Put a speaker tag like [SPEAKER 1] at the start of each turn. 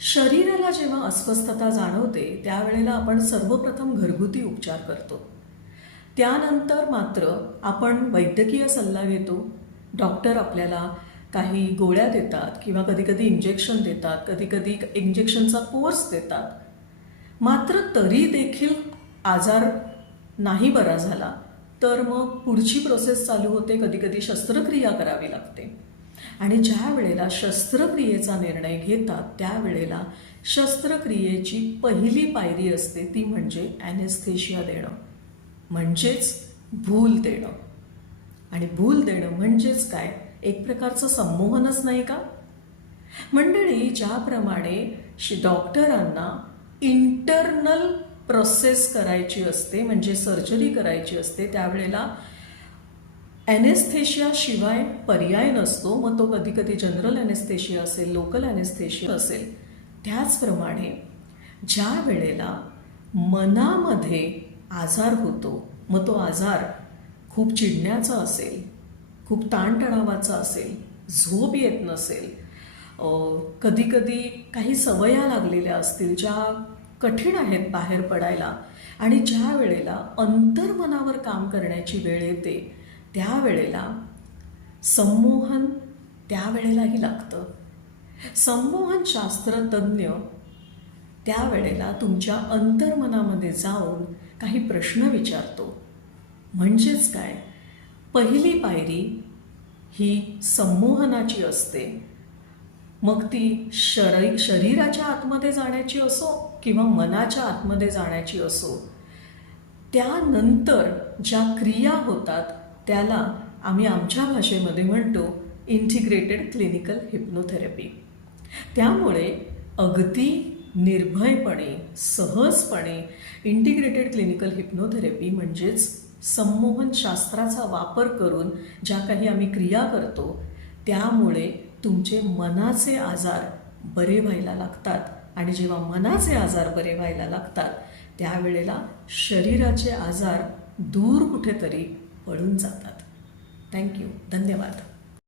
[SPEAKER 1] शरीराला जेव्हा अस्वस्थता जाणवते त्यावेळेला आपण सर्वप्रथम घरगुती उपचार करतो. त्यानंतर मात्र आपण वैद्यकीय सल्ला घेतो. डॉक्टर आपल्याला काही गोळ्या देतात किंवा कधीकधी इंजेक्शन देतात कधीकधी इंजेक्शनचा कोर्स देतात. मात्र तरी देखील आजार नाही बरा झाला तर मग पुढची प्रोसेस चालू होते कधीकधी शस्त्रक्रिया करावी लागते. आणि ज्या वेळेला शस्त्रक्रियेचा निर्णय घेतात त्यावेळेला शस्त्रक्रियेची पहिली पायरी असते ती म्हणजे ॲनेस्थेशिया देणं. म्हणजेच भूल देणं. आणि भूल देणं म्हणजेच काय? एक प्रकारचं संमोहनच नाही का? मंडळी ज्याप्रमाणे डॉक्टरांना इंटरनल प्रोसेस करायची असते म्हणजे सर्जरी करायची असते त्यावेळेला ॲनेस्थेशियाशिवाय पर्याय नसतो मग तो कधी कधी जनरल ॲनेस्थेशिया असेल लोकल ॲनेस्थेशिया असेल. त्याचप्रमाणे ज्या वेळेला मनामध्ये आजार होतो मग तो आजार खूप चिडण्याचा असेल खूप ताणतणावाचा असेल झोप येत नसेल कधीकधी काही सवया लागलेल्या असतील ज्या कठीण आहेत बाहेर पडायला आणि ज्या वेळेला अंतर्मनावर काम करण्याची वेळ येते त्यावेळेला संमोहन त्यावेळेलाही लागतं. संमोहन शास्त्रतज्ञ त्यावेळेला तुमच्या अंतर्मनामध्ये जाऊन काही प्रश्न विचारतो. म्हणजेच काय? पहिली पायरी ही संमोहनाची असते. मग ती शरी शरीराच्या आतमध्ये जाण्याची असो किंवा मनाच्या आतमध्ये जाण्याची असो. त्यानंतर ज्या क्रिया होतात त्याला आम्ही आमच्या भाषेमध्ये म्हणतो इंटिग्रेटेड क्लिनिकल हिप्नोथेरपी त्यामुळे अगदी निर्भयपणे सहजपणे इंटिग्रेटेड क्लिनिकल हिप्नोथेरपी म्हणजेच संमोहन शास्त्राचा वापर करून ज्या काही आम्ही क्रिया करतो त्यामुळे तुमचे मनाचे आजार बरे व्हायला लागतात. आणि जेव्हा मनाचे आजार बरे व्हायला लागतात त्यावेळेला शरीराचे आजार दूर कुठेतरी पळून जातात. थँक्यू धन्यवाद.